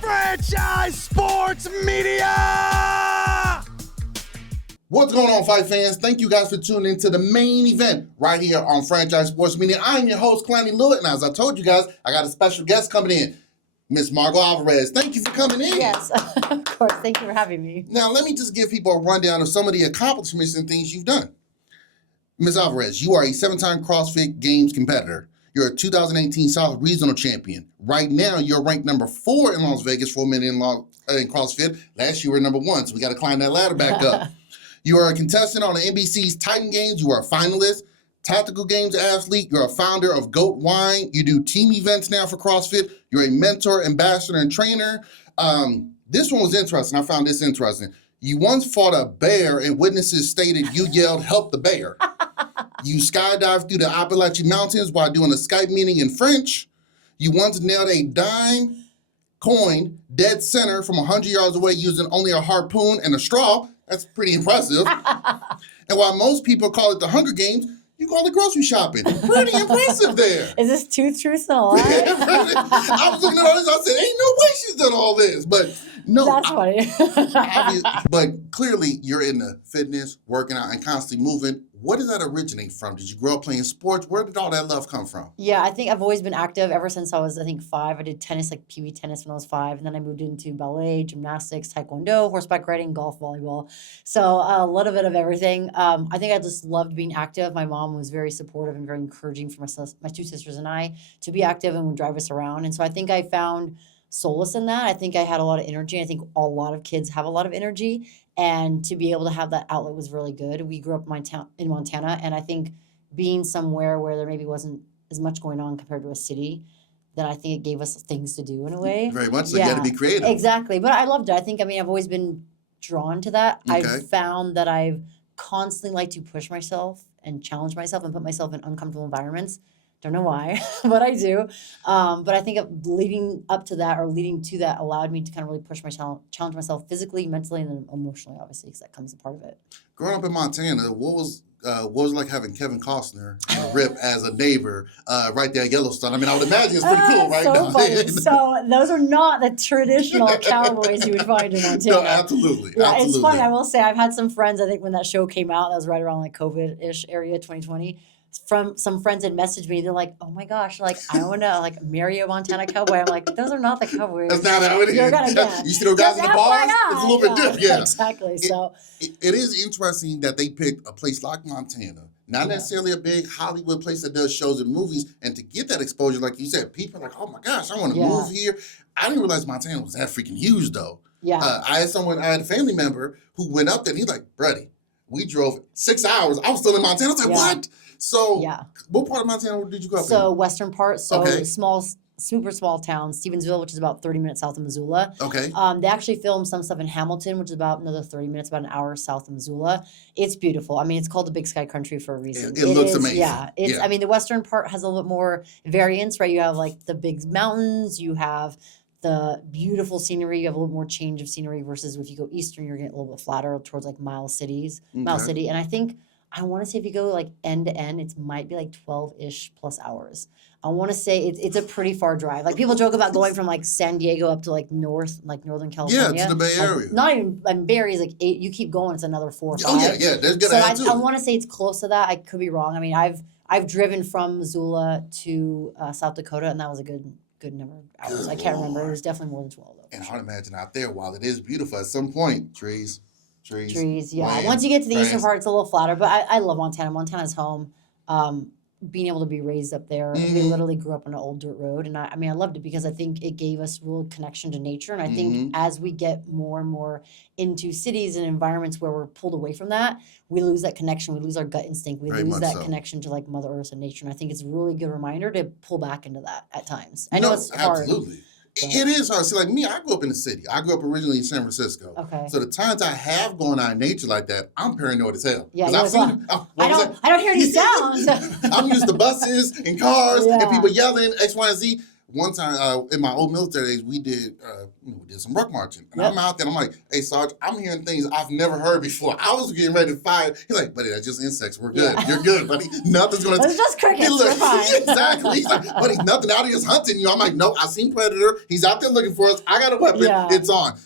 Franchise Sports Media! What's going on, fight fans? Thank you guys for tuning into the main event right here on Franchise Sports Media. I'm your host, Clanny Lewitt, and as I told you guys, I got a special guest coming in, Miss Margaux Alvarez. Thank you for coming in. Yes, of course. Thank you for having me. Now, let me just give people a rundown of some of the accomplishments and things you've done. Ms. Alvarez, you are a 7-time CrossFit Games competitor. You're a 2018 South Regional Champion. Right now, you're ranked number 4 in Las Vegas for men in CrossFit. Last year, you were number 1, so we got to climb that ladder back up. You are a contestant on the NBC's Titan Games. You are a finalist, Tactical Games athlete. You're a founder of Goat Wine. You do team events now for CrossFit. You're a mentor, ambassador, and trainer. This one was interesting. I found this interesting. You once fought a bear, and witnesses stated you yelled, "Help the bear." You skydived through the Appalachian Mountains while doing a Skype meeting in French. You once nailed a dime coin dead center from 100 yards away using only a harpoon and a straw. That's pretty impressive. And while most people call it the Hunger Games, you call it grocery shopping. Pretty impressive there. Is this two truths and a lie? I was looking at all this, I said, ain't no way she's done all this. But no. That's funny. But clearly you're into fitness, working out, and constantly moving. Where did that originate from? Did you grow up playing sports? Where did all that love come from? Yeah, I think I've always been active ever since I was, 5. I did tennis, like Pee Wee tennis when I was 5. And then I moved into ballet, gymnastics, taekwondo, horseback riding, golf, volleyball. So a little bit of everything. I think I just loved being active. My mom was very supportive and very encouraging for my 2 sisters and I to be active and would drive us around. And so I think I found solace in that. I think I had a lot of energy. I think a lot of kids have a lot of energy. And to be able to have that outlet was really good. We grew up in Montana, and I think being somewhere where there maybe wasn't as much going on compared to a city, then I think it gave us things to do in a way. Very much so. You had to be creative. Exactly. But I loved it. I've always been drawn to that. Okay. I've found that I've constantly liked to push myself and challenge myself and put myself in uncomfortable environments. Don't know why, but I do. But I think leading to that allowed me to kind of really push challenge myself physically, mentally, and then emotionally, obviously, because that comes a part of it. Growing up in Montana, what was it like having Kevin Costner Rip as a neighbor right there at Yellowstone? I mean, I would imagine it's pretty cool, right? So funny. So those are not the traditional cowboys you would find in Montana. No, absolutely. Yeah, absolutely. It's funny. I will say I've had some friends, I think when that show came out, that was right around like COVID-ish area, 2020. From some friends had messaged me, they're like, "Oh my gosh, like I want to marry a Montana cowboy." I'm like, "Those are not the cowboys." That's not how it is. You're gonna get. You see those guys in the bars? It's a little bit different. Yeah, exactly. So it is interesting that they picked a place like Montana, not necessarily a big Hollywood place that does shows and movies, and to get that exposure, like you said, people are like, "Oh my gosh, I want to move here." I didn't realize Montana was that freaking huge, though. Yeah. I had a family member who went up there, and he's like, "Buddy, we drove 6 hours. I was still in Montana." I was like, "What?" So, what part of Montana did you go up in? So, western part. So, super small town. Stevensville, which is about 30 minutes south of Missoula. Okay. They actually filmed some stuff in Hamilton, which is about another 30 minutes, about an hour south of Missoula. It's beautiful. I mean, it's called the Big Sky Country for a reason. It looks amazing. Yeah. I mean, the western part has a little bit more variance, right? You have like the big mountains. You have the beautiful scenery. You have a little more change of scenery versus if you go eastern, you're getting a little bit flatter towards like Miles City. And I think I want to say if you go like end to end, it might be like 12-ish plus hours. I want to say it's a pretty far drive. Like people joke about going from like San Diego up to like Northern California. Yeah, to the Bay Area. Not even, Barrie is like 8. You keep going, it's another 4 or 5. Oh yeah. There's good So I want to say it's close to that. I could be wrong. I mean, I've driven from Missoula to South Dakota, and that was a good number of hours. I can't remember. It was definitely more than 12 though. And I would imagine out there, while it is beautiful, at some point, trees, yeah. land, Once you get to the grass. eastern part, it's a little flatter, but I love Montana. Montana's home. Being able to be raised up there, we literally grew up on an old dirt road, and I loved it because I think it gave us real connection to nature. And I think as we get more and more into cities and environments where we're pulled away from that, we lose that connection. We lose our gut instinct. We lose that connection to like Mother Earth and nature. And I think it's a really good reminder to pull back into that at times. I know it's hard. Absolutely. It is hard. See, like me, I grew up in the city. I grew up originally in San Francisco. Okay. So the times I have gone out in nature like that, I'm paranoid as hell. Yeah, I don't hear any sounds. I'm used to buses and cars and people yelling X, Y, and Z. one time in my old military days, we did some ruck marching. And I'm out there and I'm like, hey, Sarge, I'm hearing things I've never heard before. I was getting ready to fire. He's like, buddy, that's just insects. We're good. Yeah. You're good, buddy. Nothing's going to... It's just crickets. You're fine. Exactly. He's like, buddy, nothing out here is hunting you. I'm like, no, I seen Predator. He's out there looking for us. I got a weapon. Yeah. It's on.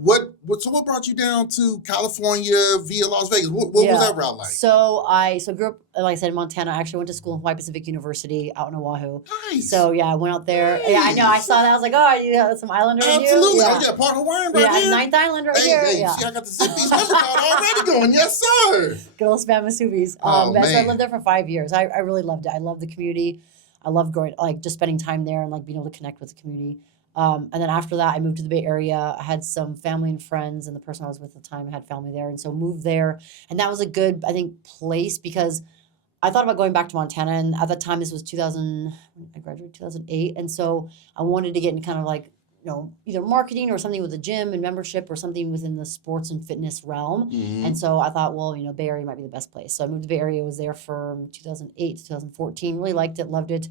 What brought you down to California via Las Vegas? What was that route like? So I grew up, like I said, in Montana. I actually went to school in Hawaii Pacific University out in Oahu. Nice. So I went out there. Nice. Yeah, I know. I saw that. I was like, oh, you got some Islander in you? Absolutely. Yeah. Oh, yeah, part Hawaiian right here. Ninth Island right here. Hey, see, I got the Zippy's number card already going. Yes, sir. Good old Spam Masubi's. So I lived there for 5 years. I really loved it. I loved the community. I loved going, like, just spending time there and, like, being able to connect with the community. And then after that, I moved to the Bay Area. I had some family and friends, and the person I was with at the time had family there. And so moved there. And that was a good, I think, place because I thought about going back to Montana. And at that time, this was I graduated 2008. And so I wanted to get in kind of like, either marketing or something with a gym and membership or something within the sports and fitness realm. Mm-hmm. And so I thought, well, Bay Area might be the best place. So I moved to the Bay Area, was there from 2008 to 2014, really liked it, loved it.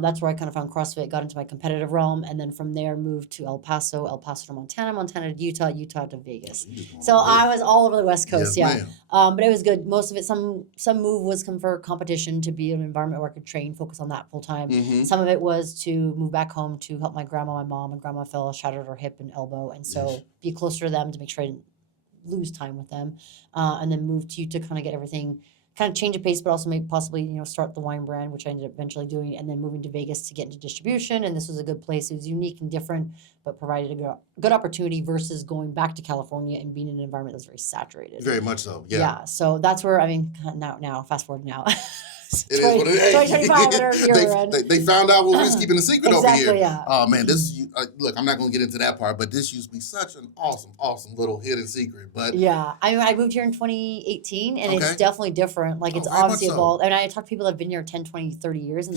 That's where I kind of found CrossFit, got into my competitive realm, and then from there moved to El Paso to Montana, Montana to Utah to Vegas. So I was all over the West Coast, yes, but it was good. Most of it, some move was for competition to be an environment where I could train, focus on that full time. Mm-hmm. Some of it was to move back home to help my mom, and grandma shattered her hip and elbow, and so be closer to them to make sure I didn't lose time with them, and then moved to Utah to kind of get everything. Kind of change of pace, but also maybe possibly, start the wine brand, which I ended up eventually doing, and then moving to Vegas to get into distribution. And this was a good place. It was unique and different, but provided a good opportunity versus going back to California and being in an environment that was very saturated. Very much so, yeah. Yeah, so that's where, now, fast forward now. It is what it is. 2025, they found out what we was keeping a secret over here. Yeah. Oh, man, look, I'm not going to get into that part, but this used to be such an awesome little hidden secret. But yeah, I moved here in 2018, and it's definitely different. Like, it's obviously evolved. And I talk to people that have been here 10, 20, 30 years, and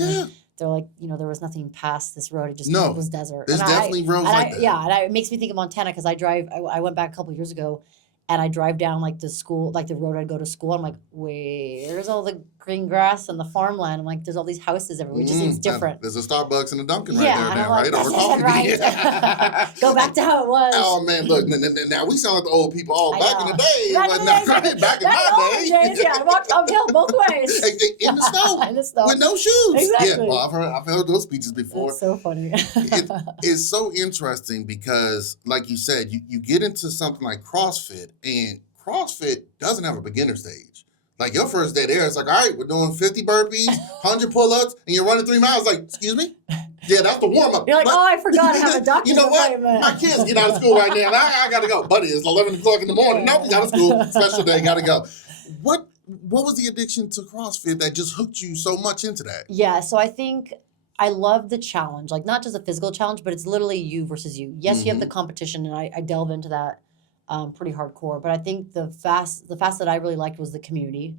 they're like, there was nothing past this road. It just was desert. There's definitely roads like that. Yeah, and it makes me think of Montana because I went back a couple of years ago, and I drive down like the school, like the road I'd go to school. I'm like, where's all the green grass and the farmland? I'm like, there's all these houses everywhere. It just seems different. There's a Starbucks and a Dunkin' right there now, right? Over coffee. Right. Go back to how it was. Oh, man, look, now we sound like the old people back in the day. Back in my day. Yeah, I walked uphill both ways. In the snow. In the snow. With no shoes. Exactly. Yeah, well, I've heard those speeches before. It's so funny. It's so interesting because, like you said, you get into something like CrossFit, and CrossFit doesn't have a beginner stage. Like, your first day there, it's like, all right, we're doing 50 burpees, 100 pull-ups, and you're running 3 miles. Like, excuse me? Yeah, that's the warm-up. You're like, I forgot I have a doctor's appointment. You know what? My kids get out of school right now, and I got to go. Buddy, it's 11 o'clock in the morning. Nope, you got to school. Special day, got to go. What was the addiction to CrossFit that just hooked you so much into that? Yeah, so I think I love the challenge. Like, not just a physical challenge, but it's literally you versus you. Yes, you have the competition, and I delve into that pretty hardcore. But I think the fast that I really liked was the community.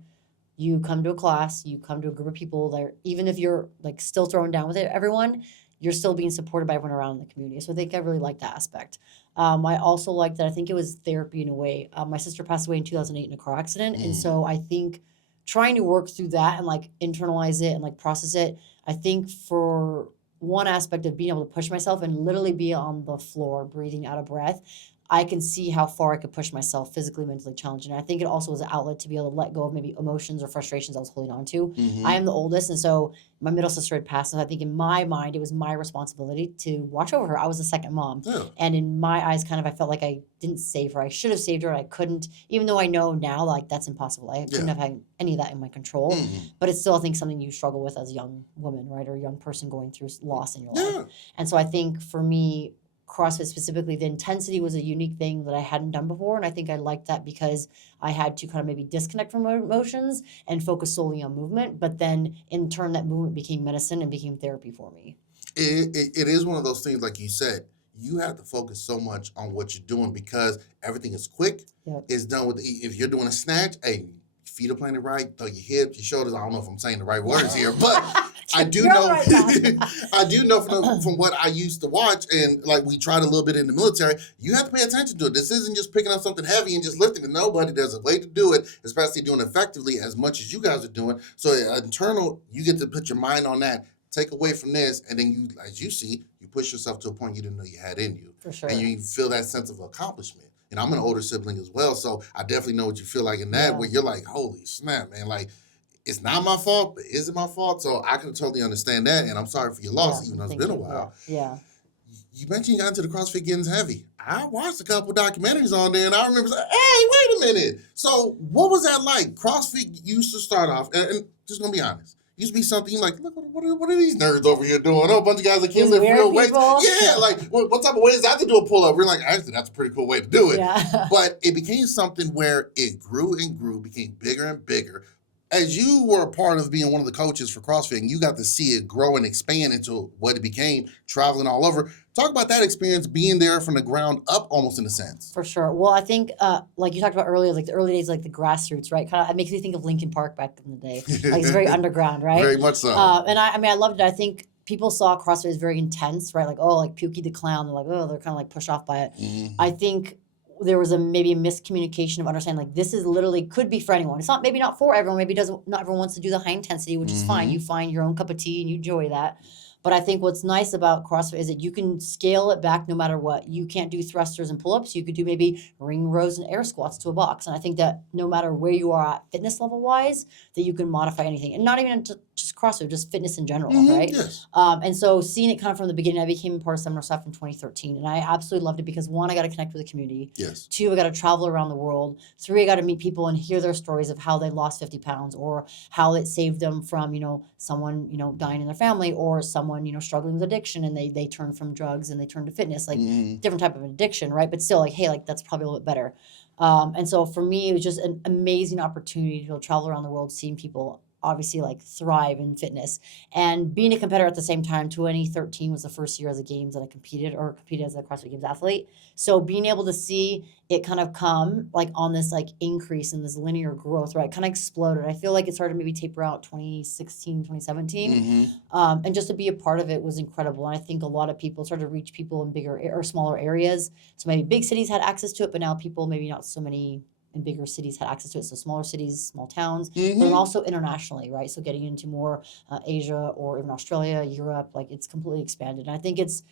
You come to a class, you come to a group of people that even if you're like still throwing down with everyone, you're still being supported by everyone around in the community. So I think I really liked that aspect. I also liked that I think it was therapy in a way. My sister passed away in 2008 in a car accident. And so I think trying to work through that and like internalize it and like process it, I think for one aspect of being able to push myself and literally be on the floor, breathing out of breath, I can see how far I could push myself physically, mentally challenged. And I think it also was an outlet to be able to let go of maybe emotions or frustrations I was holding on to. Mm-hmm. I am the oldest, and so my middle sister had passed. And I think in my mind, it was my responsibility to watch over her. I was the second mom. Yeah. And in my eyes, kind of, I felt like I didn't save her. I should have saved her, and I couldn't, even though I know now, like, that's impossible. I couldn't have had any of that in my control. Mm-hmm. But it's still, I think, something you struggle with as a young woman, right, or a young person going through loss in your life. And so I think for me, CrossFit specifically, the intensity was a unique thing that I hadn't done before. And I think I liked that because I had to kind of maybe disconnect from emotions and focus solely on movement. But then in turn, that movement became medicine and became therapy for me. It is one of those things, like you said, you have to focus so much on what you're doing because everything is quick. Yep. It's done with, if you're doing a snatch, hey, feet are planted right, throw your hips, your shoulders. I don't know if I'm saying the right words here, but I do know, I do know from what I used to watch, and like we tried a little bit in the military, you have to pay attention to it. This isn't just picking up something heavy and just lifting it. Nobody, there's a way to do it, especially doing it effectively as much as you guys are doing. So internal, you get to put your mind on that, take away from this, and then you, as you see, you push yourself to a point you didn't know you had in you. For sure. And you feel that sense of accomplishment. And I'm an older sibling as well, so I definitely know what you feel like in that, where you're like, holy snap, man, like, it's not my fault, but is it my fault? So I can totally understand that, and I'm sorry for your loss, even though it's been a while. Yeah. You mentioned you got into the CrossFit Games heavy. I watched a couple documentaries on there, and I remember saying, hey, wait a minute. So what was that like? CrossFit used to start off, and just going to be honest, used to be something you're like, look, what are these nerds over here doing? Oh, a bunch of guys that can't lift real weights. Yeah, like, what type of way is that to do a pull-up? We're like, actually, that's a pretty cool way to do it. Yeah. But it became something where it grew and grew, became bigger and bigger. As you were a part of being one of the coaches for CrossFit, and you got to see it grow and expand into what it became, traveling all over. Talk about that experience, being there from the ground up, almost in a sense. For sure. Well, I think, like you talked about earlier, like the early days, like the grassroots, right? Kind of, it makes me think of Lincoln Park back in the day. Like it's very underground, right? Very much so. And I mean, I loved it. I think people saw CrossFit as very intense, right? Like, oh, like Pukey the Clown. They're like, oh, they're kind of like pushed off by it. Mm-hmm. I think there was maybe a miscommunication of understanding like this is literally could be for anyone. It's not maybe not for everyone. Maybe not everyone wants to do the high intensity, which is fine. You find your own cup of tea and you enjoy that. But I think what's nice about CrossFit is that you can scale it back no matter what. You can't do thrusters and pull-ups. You could do maybe ring rows and air squats to a box. And I think that no matter where you are at fitness level-wise, that you can modify anything. And not even just CrossFit, just fitness in general, right? Yes. And so seeing it kind of from the beginning, I became part of Seminar Staff in 2013. And I absolutely loved it because, one, I got to connect with the community. Yes. Two, I got to travel around the world. Three, I got to meet people and hear their stories of how they lost 50 pounds or how it saved them from, someone, dying in their family or someone, struggling with addiction and they turn from drugs and they turn to fitness, like different type of addiction, right? But still like, hey, like that's probably a little bit better. And so for me, it was just an amazing opportunity to travel around the world, seeing people obviously like thrive in fitness and being a competitor at the same time. 2013 was the first year as a games that I competed as a CrossFit Games athlete. So being able to see it kind of come like on this like increase in this linear growth, right? Kind of exploded. I feel like it started to maybe taper out 2016, 2017. And just to be a part of it was incredible. And I think a lot of people started to reach people in bigger or smaller areas. So maybe big cities had access to it, but now people maybe not so many in bigger cities had access to it. So smaller cities, small towns, but also internationally, right? So getting into more Asia or even Australia, Europe, like it's completely expanded. And I think it's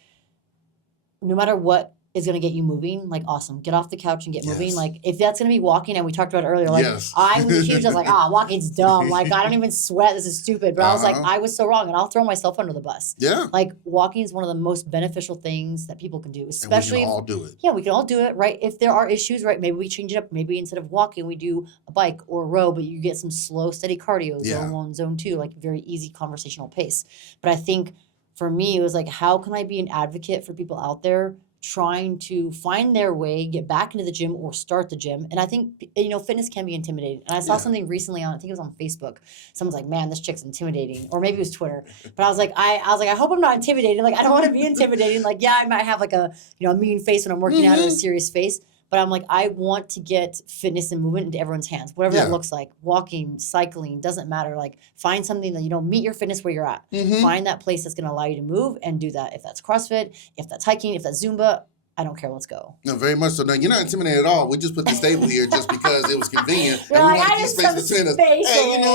no matter what is going to get you moving, like awesome. Get off the couch and get moving. Like if that's going to be walking, and we talked about it earlier, like I was huge. I was like, walking's dumb. Like I don't even sweat. This is stupid. But I was like, I was so wrong. And I'll throw myself under the bus. Yeah. Like walking is one of the most beneficial things that people can do, especially and we can all do it. Yeah, we can all do it, right? If there are issues, right, maybe we change it up. Maybe instead of walking, we do a bike or a row, but you get some slow, steady cardio, zone 1, zone 2, like very easy conversational pace. But I think for me, it was like, how can I be an advocate for people out there trying to find their way, get back into the gym or start the gym? And I think, fitness can be intimidating. And I saw something recently I think it was on Facebook. Someone's like, man, this chick's intimidating. Or maybe it was Twitter. But I was like, I hope I'm not intimidating. Like, I don't want to be intimidating. Like, yeah, I might have like a, a mean face when I'm working out or a serious face. But I'm like, I want to get fitness and movement into everyone's hands, whatever that looks like. Walking, cycling, doesn't matter. Like, find something that, meet your fitness where you're at. Find that place that's going to allow you to move and do that. If that's CrossFit, if that's hiking, if that's Zumba, I don't care. Let's go. No, very much so. No, you're not intimidated at all. We just put the stable here just because it was convenient. And we want to keep space between us. Hey,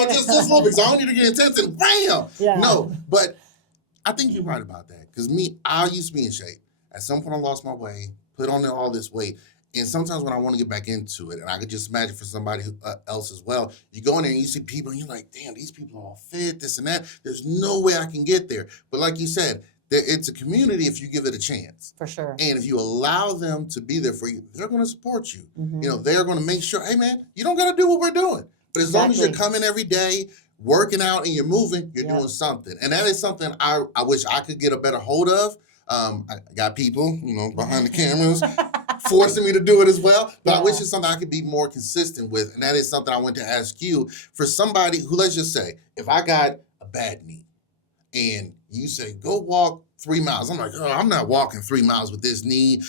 just a little bit. So I don't need to get intense and bam. Yeah. No, but I think you're right about that. Because I used to be in shape. At some point, I lost my way, put on all this weight. And sometimes when I want to get back into it, and I could just imagine for somebody else as well, you go in there and you see people and you're like, damn, these people are all fit, this and that. There's no way I can get there. But like you said, it's a community if you give it a chance. For sure. And if you allow them to be there for you, they're going to support you. They're going to make sure, hey, man, you don't got to do what we're doing. But as long as you're coming every day, working out, and you're moving, you're doing something. And that is something I wish I could get a better hold of. I got people, behind the cameras forcing me to do it as well. But I wish it's something I could be more consistent with. And that is something I want to ask you. For somebody who, let's just say, if I got a bad knee and you say, go walk 3 miles. I'm like, I'm not walking 3 miles with this knee.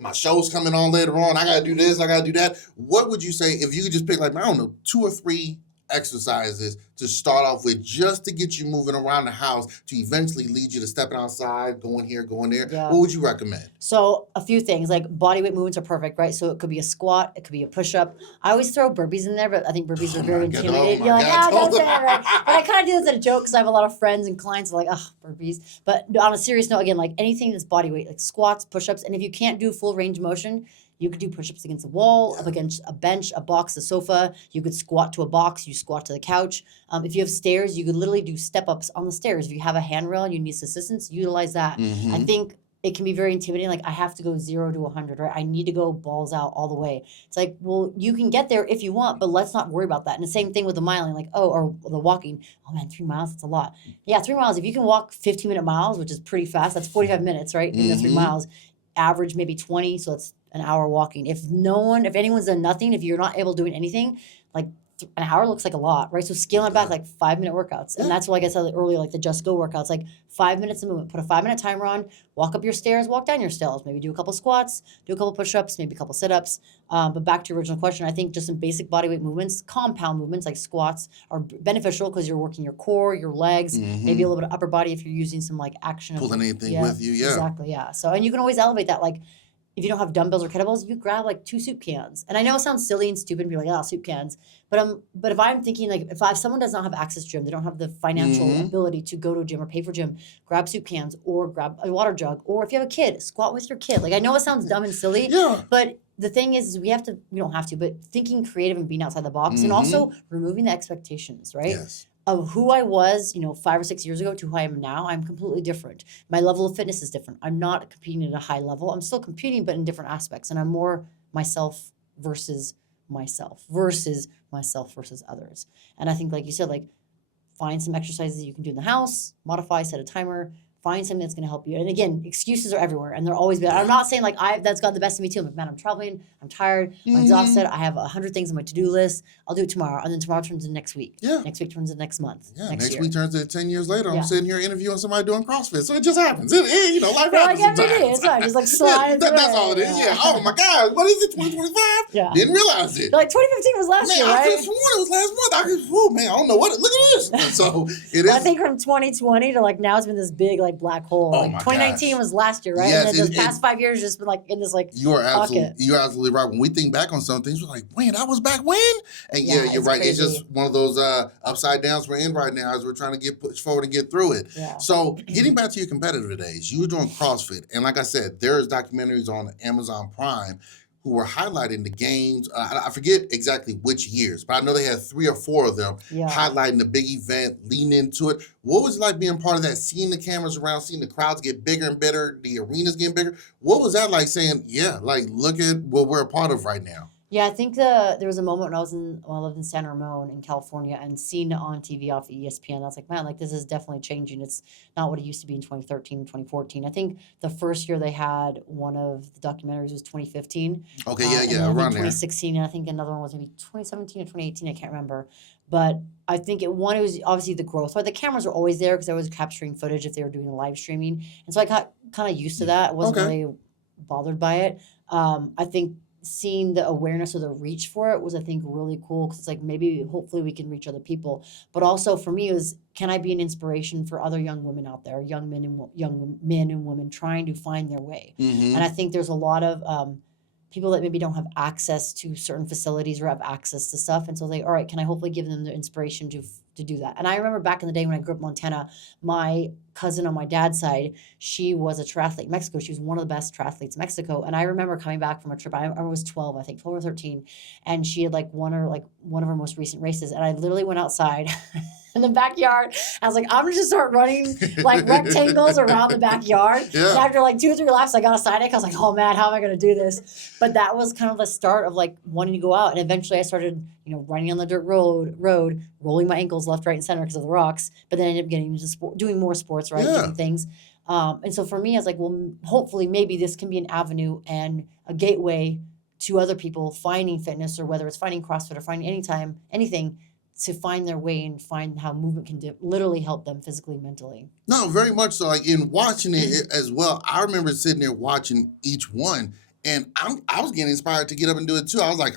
My show's coming on later on. I got to do this. I got to do that. What would you say if you could just pick, like, I don't know, 2 or 3 exercises to start off with, just to get you moving around the house, to eventually lead you to stepping outside, going here, going there? Yeah. What would you recommend? So a few things, like body weight movements are perfect, right? So it could be a squat, it could be a push-up. I always throw burpees in there, but I think burpees are very intimidating. You're like, I gotta say it, right? But I kind of do this as a joke because I have a lot of friends and clients who are like, burpees. But on a serious note, again, like anything that's body weight, like squats, push-ups, and if you can't do full range of motion, you could do push-ups against a wall, up against a bench, a box, a sofa. You could squat to a box. You squat to the couch. If you have stairs, you could literally do step-ups on the stairs. If you have a handrail and you need assistance, utilize that. Mm-hmm. I think it can be very intimidating. Like, I have to go 0 to 100, right? I need to go balls out all the way. It's like, well, you can get there if you want, but let's not worry about that. And the same thing with the miling, like, or the walking. Oh man, 3 miles, that's a lot. Yeah, 3 miles. If you can walk 15-minute miles, which is pretty fast, that's 45 minutes, right? And that's 3 miles. Average maybe 20, so it's an hour walking. If anyone's done nothing, if you're not able doing anything, like an hour looks like a lot, right? So scaling it back, like 5-minute workouts. And that's why, like I said earlier, like the Just Go workouts, like 5 minutes of movement. Put a 5-minute timer on, walk up your stairs, walk down your stairs, maybe do a couple squats, do a couple push-ups, maybe a couple sit-ups. But back to your original question, I think just some basic body weight movements, compound movements like squats are beneficial because you're working your core, your legs, maybe a little bit of upper body if you're using some like action. Pulling anything with you, yeah. Exactly, yeah. So, and you can always elevate that, like, if you don't have dumbbells or kettlebells, you grab like 2 soup cans. And I know it sounds silly and stupid and be like, soup cans. But if I'm thinking, like, if someone does not have access to gym, they don't have the financial ability to go to a gym or pay for gym, grab soup cans or grab a water jug. Or if you have a kid, squat with your kid. Like, I know it sounds dumb and silly, but the thing is we don't have to, but thinking creative and being outside the box and also removing the expectations, right? Yes. Of who I was, 5 or 6 years ago to who I am now, I'm completely different. My level of fitness is different. I'm not competing at a high level. I'm still competing, but in different aspects. And I'm more myself versus others. And I think, like you said, like, find some exercises you can do in the house, modify, set a timer, find something that's going to help you. And again, excuses are everywhere, and they're always bad. I'm not saying like that's got the best of me too. I'm like, man, I'm traveling, I'm tired, I'm exhausted, I have 100 things on my to-do list. I'll do it tomorrow, and then tomorrow turns into next week. Yeah. Next week turns into next month. Yeah. Next week turns into 10 years later. I'm sitting here interviewing somebody doing CrossFit, so it just happens. Life happens sometimes. It's fine. Just like slide. That's all it is. Yeah. Oh my God, what is it? 2025? Yeah. Didn't realize it. Like 2015 was last year, right? I just sworn it was last month. I don't know what. Look at this. So it is. I think from 2020 to like now, it's been this big like black hole. Like 2019 was last year, right? Yes, and then the past 5 years just been like in this like you're absolutely right. When we think back on some things, we're like, man, that was back when? And you're right. Crazy. It's just one of those upside downs we're in right now as we're trying to get pushed forward and get through it. Yeah. So getting back to your competitive days, you were doing CrossFit. And like I said, there's documentaries on Amazon Prime who were highlighting the games. I forget exactly which years, but I know they had 3 or 4 of them highlighting the big event, leaning into it. What was it like being part of that, seeing the cameras around, seeing the crowds get bigger and better, the arenas getting bigger? What was that like saying, look at what we're a part of right now? Yeah, I think there was a moment when I lived in San Ramon in California and seeing it on TV off ESPN. I was like, man, like this is definitely changing. It's not what it used to be in 2013, 2014. I think the first year they had one of the documentaries was 2015. Okay, around 2016, and I think another one was maybe 2017 or 2018. I can't remember. But I think it was obviously the growth. Right? The cameras were always there because they were capturing footage if they were doing live streaming. And so I got kind of used to that. I wasn't really bothered by it. I think seeing the awareness or the reach for it was, I think, really cool because it's like maybe hopefully we can reach other people. But also for me, it was, can I be an inspiration for other young women out there, young men and women trying to find their way? And I think there's a lot of people that maybe don't have access to certain facilities or have access to stuff. And so they, all right, can I hopefully give them the inspiration to do that? And I remember back in the day when I grew up in Montana, my cousin on my dad's side, she was a triathlete in Mexico. She was one of the best triathletes in Mexico. And I remember coming back from a trip, I was 12, I think 12 or 13. And she had won one of her most recent races. And I literally went outside in the backyard. I was like, I'm gonna just start running like rectangles around the backyard. And after 2 or 3 laps, I got a side ache. I was like, oh man, how am I gonna do this? But that was kind of the start of wanting to go out. And eventually I started, running on the dirt road, rolling my ankles left, right, and center because of the rocks. But then I ended up getting into doing more sports, right? Different things. And so for me, I was like, well, hopefully maybe this can be an avenue and a gateway to other people finding fitness, or whether it's finding CrossFit or finding anything to find their way and find how movement can literally help them physically, mentally. No, very much so. In watching it as well, I remember sitting there watching each one, and I was getting inspired to get up and do it too. I was like,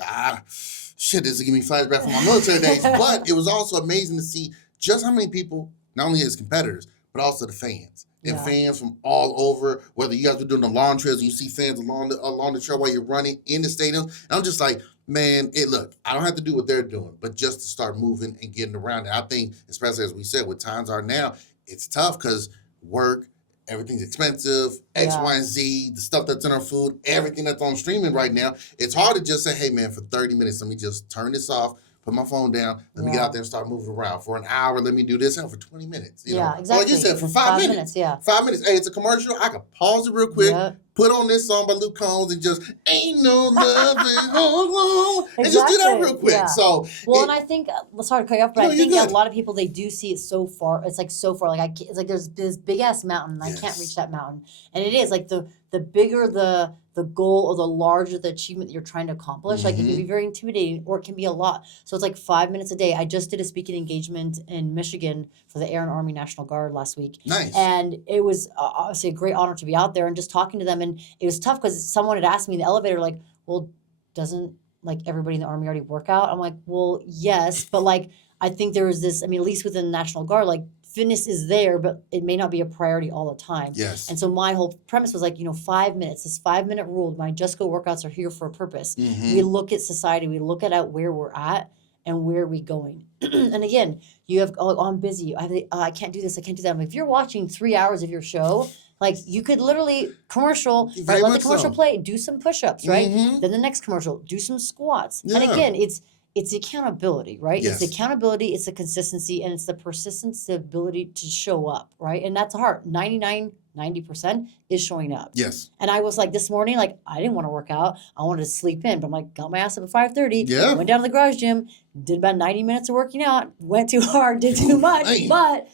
shit, this is giving me flashback from my military days. But it was also amazing to see just how many people, not only as competitors, but also the fans. And fans from all over, whether you guys were doing the lawn trails and you see fans along the trail while you're running in the stadium. And I'm just like, man, look, I don't have to do what they're doing, but just to start moving and getting around it. I think, especially as we said, what times are now, it's tough because work, everything's expensive, X, Y, and Z, the stuff that's in our food, everything that's on streaming right now. It's hard to just say, hey, man, for 30 minutes, let me just turn this off, put my phone down, let me get out there and start moving around. For an hour, let me do this. And for 20 minutes. You know? Exactly. Like you said, for 5 minutes. 5 minutes. Hey, it's a commercial. I can pause it real quick, put on this song by Luke Combs and just, ain't no love and hold on. And just do that real quick. So, and I think, sorry to cut you off, but I think a lot of people, they do see it so far. It's like so far. Like it's like there's this big ass mountain and I can't reach that mountain. And it is like the bigger the goal or the larger the achievement that you're trying to accomplish, like it can be very intimidating or it can be a lot. So it's like 5 minutes a day. I just did a speaking engagement in Michigan for the Air and Army National Guard last week. Nice. And it was obviously a great honor to be out there and just talking to them. And it was tough because someone had asked me in the elevator, like, well, doesn't like everybody in the Army already work out? I'm like, well, yes. But like, I think there was this, I mean, at least within the National Guard, like fitness is there, but it may not be a priority all the time. Yes. And so my whole premise was like, 5 minutes, this 5 minute rule, my Just Go workouts are here for a purpose. We look at society, we look at where we're at and where are we going. And again, you have, I'm busy. I can't do this. I can't do that. I'm like, if you're watching 3 hours of your show, like you could literally let the commercial play, do some push-ups, right? Then the next commercial, do some squats. And again, it's accountability, right? Yes. It's accountability, it's the consistency, and it's the persistence, the ability to show up, right? And that's hard. 90% is showing up. Yes. And I was like this morning, like I didn't want to work out. I wanted to sleep in, but I'm like, got my ass up at 5:30. Yeah. Went down to the garage gym, did about 90 minutes of working out, went too hard, did too much, but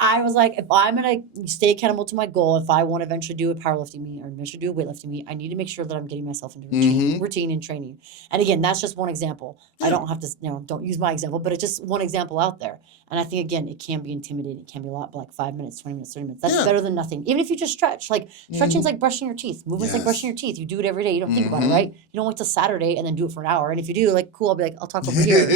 I was like, if I'm going to stay accountable to my goal, if I want to eventually do a powerlifting meet or eventually do a weightlifting meet, I need to make sure that I'm getting myself into routine and training. And again, that's just one example. I don't have to, don't use my example, but it's just one example out there. And I think, again, it can be intimidating. It can be a lot, but like 5 minutes, 20 minutes, 30 minutes. That's better than nothing. Even if you just stretch. Like stretching's like brushing your teeth. Movement's like brushing your teeth. You do it every day. You don't think about it, right? You don't wait till Saturday and then do it for an hour. And if you do, like, cool, I'll be like, I'll talk over here.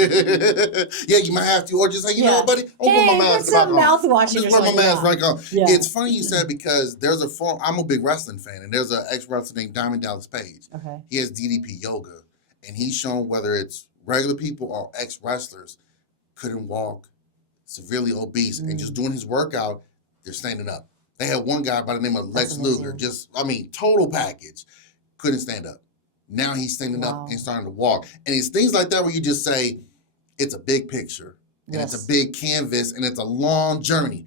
Yeah, you might have to. Or just like, you know what, buddy? I'll put my mask back on. Mouthwash Just put my mask back on. Yeah. It's funny you said because there's a form. I'm a big wrestling fan, and there's an ex-wrestler named Diamond Dallas Page. Okay. He has DDP yoga, and he's shown whether it's regular people or ex-wrestlers couldn't walk, severely obese, and just doing his workout, they're standing up. They had one guy by the name of Lex Luger, total package, couldn't stand up. Now he's standing up and starting to walk. And it's things like that where you just say, it's a big picture, and it's a big canvas, and it's a long journey.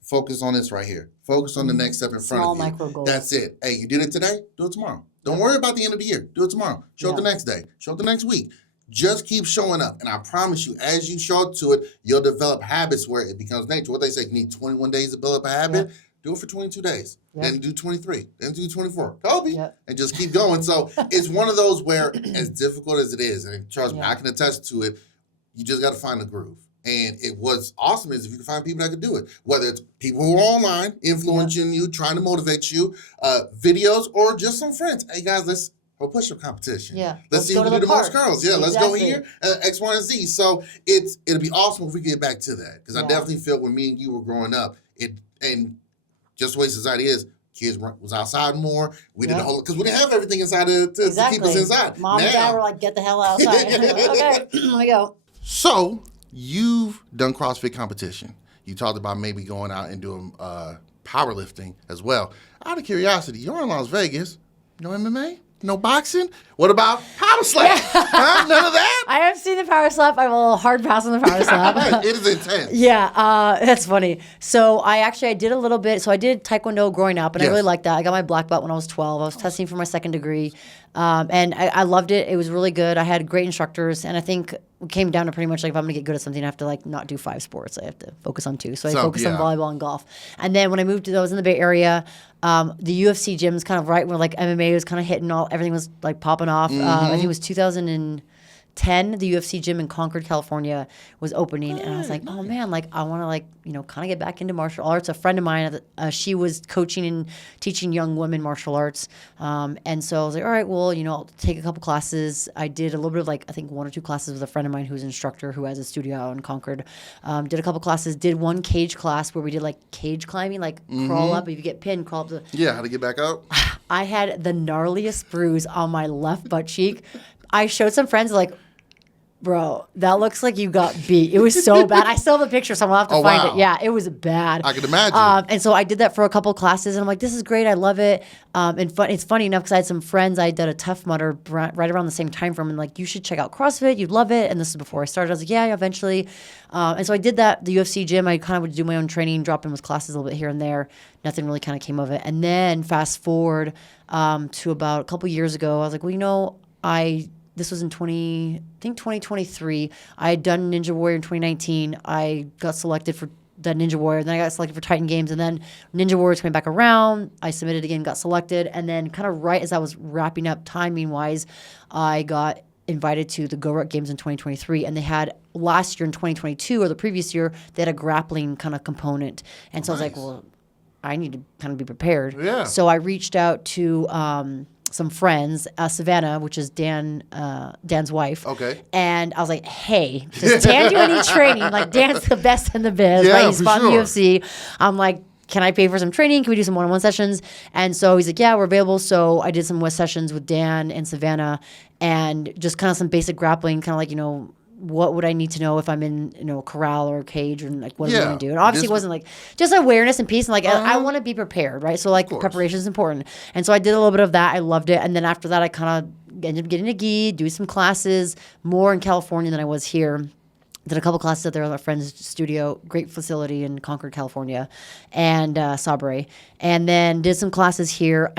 Focus on this right here. Focus on the next step in front of you. Micro goals. That's it. Hey, you did it today? Do it tomorrow. Don't worry about the end of the year. Do it tomorrow. Show up the next day. Show up the next week. Just keep showing up. And I promise you, as you show up to it, you'll develop habits where it becomes nature. What they say, you need 21 days to build up a habit. Yep. Do it for 22 days. Yep. Then do 23. Then do 24. Kobe. Yep. And just keep going. So it's one of those where, as difficult as it is, and trust me, I can attest to it, you just got to find the groove. And what's awesome is if you can find people that can do it, whether it's people who are online, influencing you, trying to motivate you, videos, or just some friends. Hey, guys, let's have a push-up competition. Yeah. Let's see who can do the most curls. Yeah, let's go here, X, Y, and Z. So it'll be awesome if we get back to that. Because I definitely felt when me and you were growing up, and just the way society is, kids was outside more. We did the whole, because we didn't have everything inside to keep us inside. Mom and Dad were like, get the hell outside. Okay, let me go. So, you've done CrossFit competition. You talked about maybe going out and doing powerlifting as well. Out of curiosity, you're in Las Vegas. No MMA? No boxing? What about power slap? Huh? None of that? I have seen the power slap. I have a little hard pass on the power slap. It is intense. Yeah, that's funny. So I did a little bit. So I did Taekwondo growing up, and I really liked that. I got my black belt when I was 12. I was testing for my second degree, and I loved it. It was really good. I had great instructors, and I think it came down to pretty much like if I'm going to get good at something, I have to like not do 5 sports. I have to focus on 2. So I focused on volleyball and golf. And then when I moved to those in the Bay Area, the UFC gyms kind of right when like MMA was kind of hitting everything was like popping off. I think it was 2010 10, the UFC gym in Concord, California was opening. And I was like, oh man, like I want to like, kind of get back into martial arts. A friend of mine, she was coaching and teaching young women martial arts. And so I was like, all right, well, I'll take a couple classes. I did a little bit of like, I think 1 or 2 classes with a friend of mine who's an instructor who has a studio out in Concord. Did a couple classes, did one cage class where we did like cage climbing, like crawl up. If you get pinned, crawl up. Yeah, how to get back up? I had the gnarliest bruise on my left butt cheek. I showed some friends like, bro, that looks like you got beat. It was so bad. I still have a picture, so I'll have to find it. Yeah, it was bad. I can imagine. And so I did that for a couple classes, and I'm like, this is great. I love it. It's funny enough because I had some friends I did a Tough Mudder right around the same time from, and like, you should check out CrossFit. You'd love it. And this is before I started. I was like, yeah, eventually. And so I did that, the UFC gym. I kind of would do my own training, drop in with classes a little bit here and there. Nothing really kind of came of it. And then fast forward to about a couple years ago, I was like, well, this was in 2023. I had done Ninja Warrior in 2019. I got selected for the Ninja Warrior. Then I got selected for Titan Games. And then Ninja Warriors came back around. I submitted again, got selected. And then kind of right as I was wrapping up timing-wise, I got invited to the Go Ruck Games in 2023. And they had last year in 2022 or the previous year, they had a grappling kind of component. And so I was like, well, I need to kind of be prepared. Yeah. So I reached out to some friends, Savannah, which is Dan's wife. Okay. And I was like, hey, does Dan do any training? Like, Dan's the best in the biz, right? He's fought in the UFC. I'm like, can I pay for some training? Can we do some one-on-one sessions? And so he's like, yeah, we're available. So I did some sessions with Dan and Savannah and just kind of some basic grappling, kind of like, what would I need to know if I'm in, a corral or a cage and like what am I going to do? And obviously it wasn't like just awareness and peace and like I want to be prepared, right? So like preparation is important. And so I did a little bit of that. I loved it. And then after that, I kind of ended up getting a gi, doing some classes more in California than I was here. Did a couple classes at their friend's studio, great facility in Concord, California, and Sabre. And then did some classes here.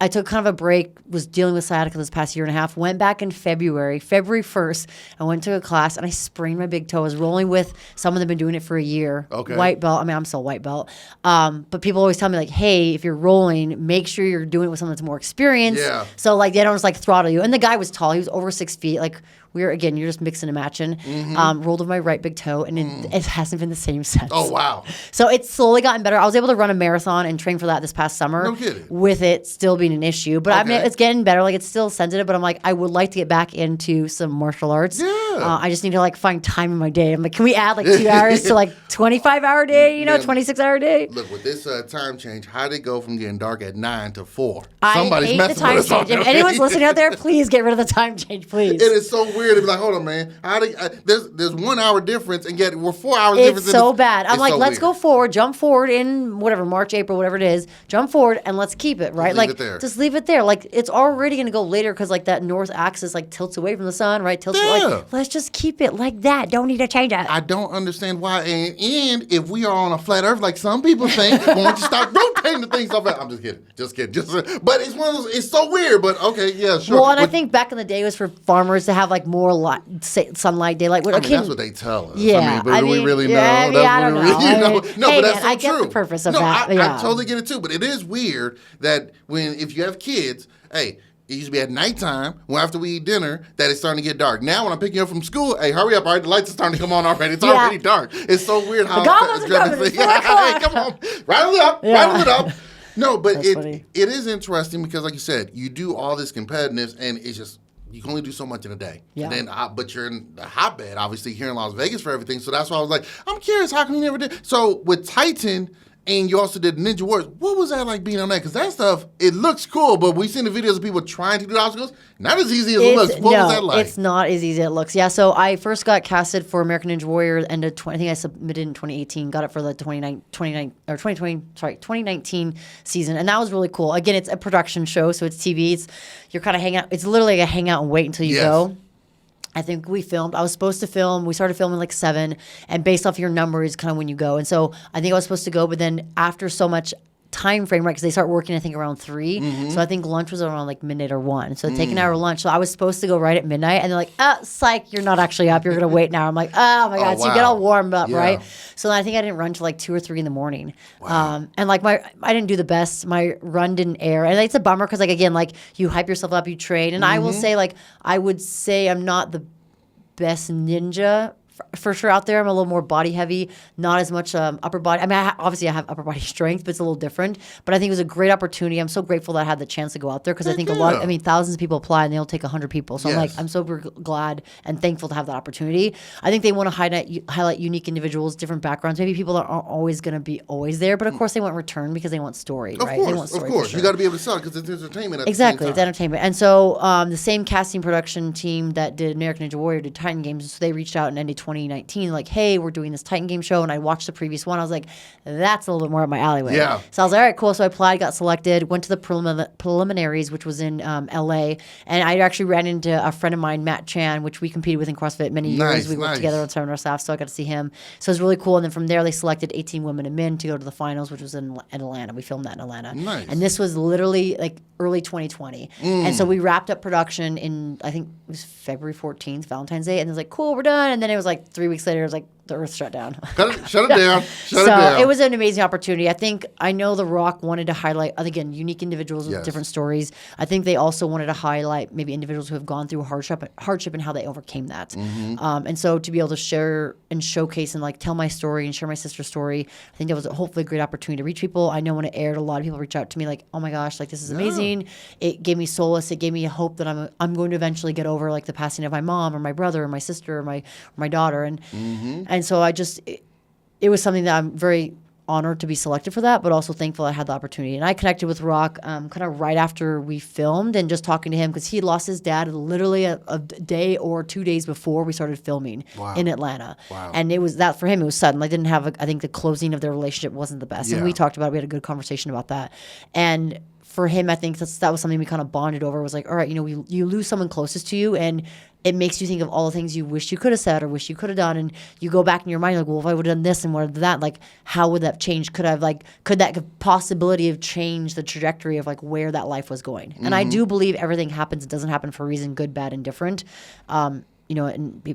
I took kind of a break, was dealing with sciatica this past year and a half, went back in February 1st, I went to a class and I sprained my big toe. I was rolling with someone that's been doing it for a year. Okay. White belt. I mean, I'm still white belt. But people always tell me like, hey, if you're rolling, make sure you're doing it with someone that's more experienced. Yeah. So like they don't just like throttle you. And the guy was tall. He was over 6 feet. Like you're just mixing and matching. Rolled with my right big toe and it hasn't been the same since. Oh, wow. So it's slowly gotten better. I was able to run a marathon and train for that this past summer. No kidding. With it still being an issue. But I mean, it's getting better. Like it's still sensitive, but I'm like, I would like to get back into some martial arts. Yeah. I just need to like find time in my day. I'm like, can we add like 2 hours to like 25-hour day, 26-hour day? Look, with this time change, how did it go from getting dark at 9 to 4? I hate the time change. If anyone's listening out there, please get rid of the time change, please. It is so weird to be like, hold on, man. There's 1 hour difference, and yet we're 4 hours difference. It's so bad. I'm like, so let's weird. go forward, jump forward in whatever, March, April, whatever it is. Jump forward and let's keep it, right? Just leave it there. Like, it's already going to go later because, like, that north axis, like, tilts away from the sun, right? Like, let's just keep it like that. Don't need to change it. I don't understand why. And if we are on a flat earth, like some people think, why don't you start rotating the things off? I'm just kidding. But it's one of those, it's so weird, but okay, yeah, sure. Well, and I think back in the day it was for farmers to have, like, more sunlight, daylight. That's what they tell us. Yeah. Do we really know? I don't know. No, hey, but that's man, so I get true. the purpose of that. I totally get it too. But it is weird that if you have kids, hey, it used to be at nighttime, after we eat dinner, that it's starting to get dark. Now when I'm picking you up from school, hey, hurry up, all right, the lights are starting to come on already. It's already dark. It's so weird how... The goblins are coming. Hey, come on. Rattle it up. Yeah. Rattle it up. No, but it is interesting because, like you said, you do all this competitiveness, and it's just... You can only do so much in a day. Yeah. And then, but you're in the hotbed, obviously, here in Las Vegas for everything. So that's why I was like, I'm curious, how come you never did? So with Titan, and you also did Ninja Warriors, what was that like being on that? Because that stuff, it looks cool, but we've seen the videos of people trying to do the obstacles. Not as easy as it looks. What was that like? It's not as easy as it looks. Yeah, so I first got casted for American Ninja Warrior I think I submitted in 2018, got it for the 2019 season, and that was really cool. Again, it's a production show, so it's TV. You're kind of hanging out. It's literally like a hang out and wait until you go. I think I was supposed to film. We started filming like 7, and based off your number is kind of when you go. And so I think I was supposed to go, but then after so much time frame, right? Because they start working, I think, around 3. Mm-hmm. So I think lunch was around like midnight or 1. So take an hour lunch. So I was supposed to go right at midnight, and they're like, psych, you're not actually up. You're going to wait an hour. I'm like, oh my God. So you get all warmed up, right? So then I think I didn't run till like 2 or 3 in the morning. Wow. And like I didn't do the best. My run didn't air. And it's a bummer because like, again, like you hype yourself up, you train. And I will say like, I would say I'm not the best ninja for sure out there. I'm a little more body heavy, not as much upper body. I mean, obviously I have upper body strength, but it's a little different. But I think it was a great opportunity. I'm so grateful that I had the chance to go out there because I think thousands of people apply and they'll take 100 people. So I'm super glad and thankful to have that opportunity. I think they want to highlight unique individuals, different backgrounds. Maybe people that aren't always going to be always there, but of course they want return because they want story, right? They want story. Of course. You got to be able to sell it because it's entertainment. Exactly, it's entertainment. And so the same casting production team that did American Ninja Warrior did Titan Games. So they reached out in 2019, like, hey, we're doing this Titan Game show. And I watched the previous one. I was like, that's a little bit more up my alleyway. Yeah. So I was like, all right, cool. So I applied, got selected, went to the preliminaries, which was in LA. And I actually ran into a friend of mine, Matt Chan, which we competed with in CrossFit many years. We worked together on some of our staff, so I got to see him. So it was really cool. And then from there, they selected 18 women and men to go to the finals, which was in Atlanta. We filmed that in Atlanta. Nice. And this was literally like early 2020. And so we wrapped up production in, I think it was February 14th, Valentine's Day. And it was like, cool, we're done. And then it was like 3 weeks later, it was like, the earth shut down. Shut it down. So it was an amazing opportunity. I know The Rock wanted to highlight, again, unique individuals with different stories. I think they also wanted to highlight maybe individuals who have gone through hardship and how they overcame that. And so to be able to share and showcase and like tell my story and share my sister's story, I think that was hopefully a great opportunity to reach people. I know when it aired, a lot of people reach out to me like, oh my gosh, like this is amazing. It gave me solace. It gave me a hope that I'm going to eventually get over like the passing of my mom or my brother or my sister or my daughter. And so it was something that I'm very honored to be selected for that, but also thankful I had the opportunity. And I connected with Rock kind of right after we filmed and just talking to him because he lost his dad literally a day or 2 days before we started filming in Atlanta. Wow. And it was that for him, it was sudden. I didn't have, I think the closing of their relationship wasn't the best. And we talked about it. We had a good conversation about that. And for him, I think that was something we kind of bonded over. Was like, all right, you lose someone closest to you, and it makes you think of all the things you wish you could have said or wish you could have done, and you go back in your mind like, well, if I would have done this and what that, like, how would that change? Could that possibility have changed the trajectory of like where that life was going? And I do believe everything happens. It doesn't happen for a reason, good, bad, and different. And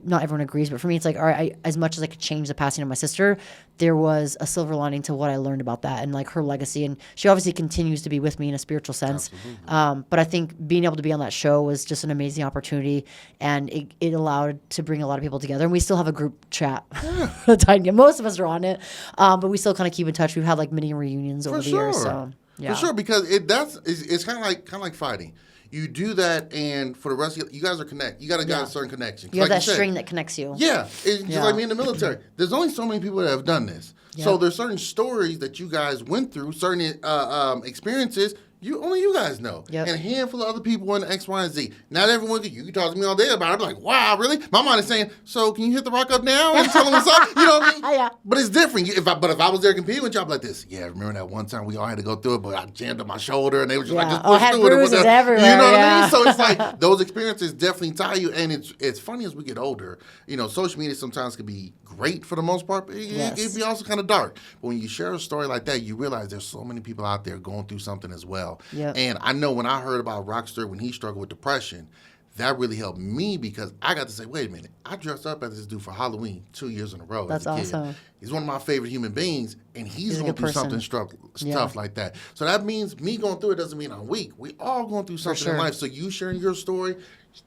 not everyone agrees, but for me, it's like, all right, as much as I could change the passing of my sister, there was a silver lining to what I learned about that and like her legacy. And she obviously continues to be with me in a spiritual sense. But I think being able to be on that show was just an amazing opportunity, and it allowed to bring a lot of people together. And we still have a group chat. Most of us are on it, but we still kind of keep in touch. We've had like many reunions over the years. So yeah, for sure, because it's kind of like fighting. You do that, and for the rest of you guys are connected. You got a certain connection. You have that string that connects you. Yeah, it's just like me in the military. There's only so many people that have done this. So there's certain stories that you guys went through, certain experiences. Only you guys know. And a handful of other people in X, Y, and Z. Not everyone, you can talk to me all day about it. I'm like, wow, really? My mind is saying, so can you hit the Rock up now and tell him what's up? You know what I mean? Yeah. But it's different. If I was there competing with y'all, I'd be like this. Yeah, remember that one time we all had to go through it, but I jammed up my shoulder and they were just like, just push through it. Bruises everywhere. You know what I mean? So it's like, those experiences definitely tie you. And it's funny as we get older, social media sometimes can be great for the most part, but it can be also kind of dark. But when you share a story like that, you realize there's so many people out there going through something as well. And I know when I heard about Rockster when he struggled with depression, that really helped me because I got to say, wait a minute, I dressed up as this dude for Halloween 2 years in a row. That's as a kid. awesome. He's one of my favorite human beings, and he's going through something tough like that. So that means me going through it doesn't mean I'm weak. We all going through something in life. So you sharing your story,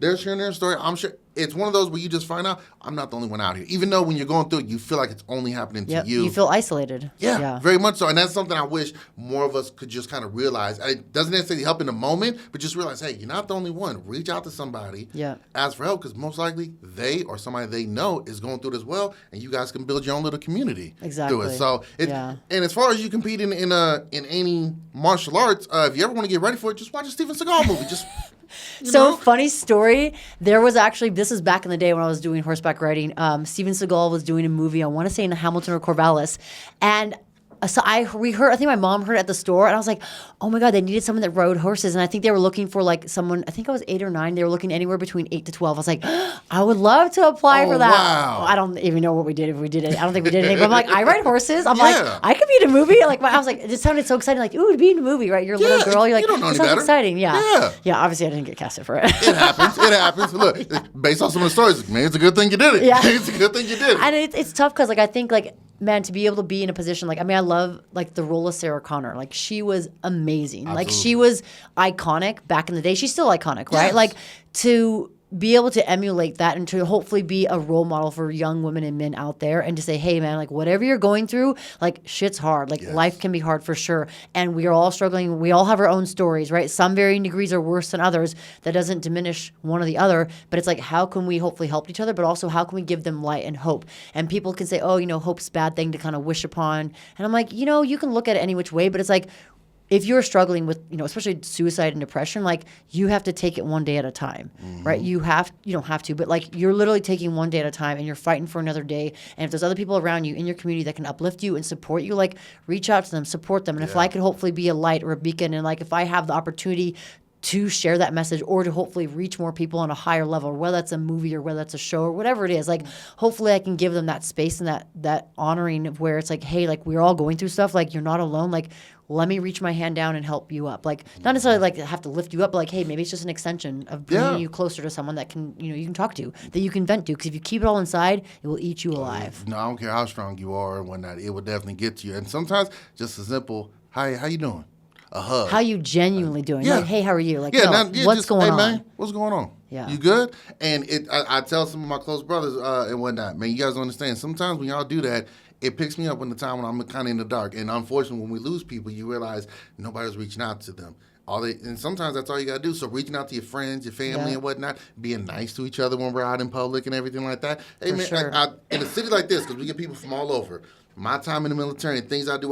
they're sharing their story. I'm sure it's one of those where you just find out I'm not the only one out here. Even though when you're going through it, you feel like it's only happening to you. You feel isolated. Yeah, very much so. And that's something I wish more of us could just kind of realize. It doesn't necessarily help in the moment, but just realize, hey, you're not the only one. Reach out to somebody. Ask for help because most likely they or somebody they know is going through it as well, and you guys can build your own little community through it. So, and as far as you competing in any martial arts, if you ever want to get ready for it, just watch a Steven Seagal movie. Just funny story. There was actually, this is back in the day when I was doing horseback riding. Steven Seagal was doing a movie, I want to say in Hamilton or Corvallis, and so we heard, I think my mom heard it at the store, and I was like, oh my God, they needed someone that rode horses. And I think they were looking for like someone, I think I was 8 or 9. They were looking anywhere between 8 to 12. I was like, I would love to apply for that. Wow. I don't even know what we did if we did it. I don't think we did anything. But I'm like, I ride horses. I'm like, I could be in a movie. Like, I was like, it sounded so exciting. Like, ooh, to be in a movie, right? You're a little girl. You're like, you don't know it any sounds better. exciting. Yeah. Obviously, I didn't get casted for it. It happens. Look, based on some of the stories, man, it's a good thing you did it. Yeah. It's a good thing you did it. And it's tough because, like, I think, like, man, to be able to be in a position, like, I mean, I love, like, the role of Sarah Connor. Like, she was amazing. Absolutely. Like, she was iconic back in the day. She's still iconic, right? Like, to be able to emulate that and to hopefully be a role model for young women and men out there and to say, hey man, like whatever you're going through, like shit's hard. Like life can be hard for sure. And we are all struggling. We all have our own stories, right? Some varying degrees are worse than others. That doesn't diminish one or the other, but it's like, how can we hopefully help each other, but also how can we give them light and hope? And people can say, oh, hope's a bad thing to kind of wish upon. And I'm like, you can look at it any which way, but it's like, if you're struggling with, especially suicide and depression, like you have to take it one day at a time, right? You don't have to, but like you're literally taking one day at a time and you're fighting for another day. And if there's other people around you in your community that can uplift you and support you, like reach out to them, support them. And if I could hopefully be a light or a beacon, and like if I have the opportunity to share that message or to hopefully reach more people on a higher level, whether that's a movie or whether that's a show or whatever it is, like hopefully I can give them that space and that honoring of where it's like, hey, like we're all going through stuff, like you're not alone, like let me reach my hand down and help you up. Like not necessarily like have to lift you up, but like, hey, maybe it's just an extension of bringing you closer to someone that can, you can talk to, that you can vent to. Because if you keep it all inside, it will eat you alive. No, I don't care how strong you are and whatnot, it will definitely get to you. And sometimes just a simple, hi, how you doing? A hug. How you genuinely doing? Like, hey, how are you? Like, what's going on? Man, what's going on? Yeah. You good? And I tell some of my close brothers and whatnot, man, you guys don't understand. Sometimes when y'all do that, it picks me up in the time when I'm kind of in the dark. And unfortunately, when we lose people, you realize nobody's reaching out to them. And sometimes that's all you got to do. So reaching out to your friends, your family and whatnot, being nice to each other when we're out in public and everything like that. Hey, man, sure. In a city like this, because we get people from all over, my time in the military and things I do,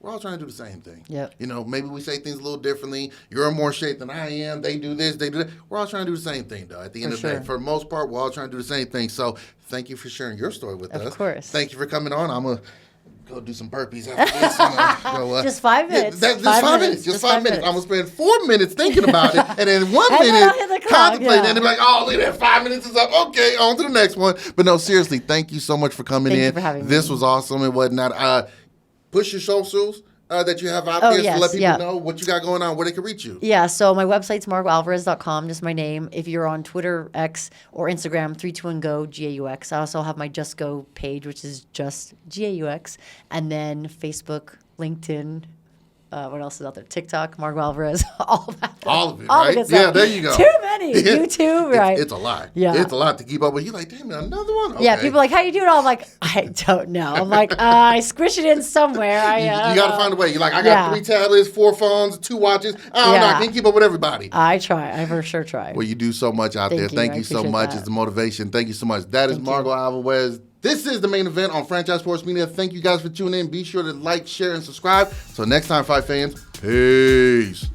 we're all trying to do the same thing. Yep. Maybe we say things a little differently. You're in more shape than I am. They do this, they do that. We're all trying to do the same thing, though. At the end of the day, for the most part, we're all trying to do the same thing. So thank you for sharing your story with us. Of course. Thank you for coming on. I'm going to go do some burpees after this. Just 5 minutes. Just 5 minutes. Just 5 minutes. I'm going to spend 4 minutes thinking about it, and then 1 minute contemplating, and then be like, oh, look at that, 5 minutes is up. Okay, on to the next one. But no, seriously, thank you so much for coming in. Thank you for having me. This was awesome and whatnot. Push your socials that you have out there to let people know what you got going on, where they can reach you. Yeah, so my website's margauxalvarez.com, just my name. If you're on Twitter, X, or Instagram, 321GO, GAUX. I also have my Just Go page, which is just GAUX. And then Facebook, LinkedIn, what else is out there? TikTok, Margaux Alvarez, all of that. All of it, right? Yeah, there you go. Too many. YouTube, right? It's a lot. Yeah. It's a lot to keep up with. You're like, damn, another one? Okay. Yeah, people are like, how you doing? I'm like, I don't know. I'm like, I squish it in somewhere. You got to find a way. You're like, I got 3 tablets, 4 phones, 2 watches. I don't know. I can't keep up with everybody. I try. I for sure try. Well, you do so much out there. Thank you so much. It's the motivation. Thank you so much. That is Margaux Alvarez. This is the main event on Franchise Sports Media. Thank you guys for tuning in. Be sure to like, share, and subscribe. So next time, Fight fans, peace.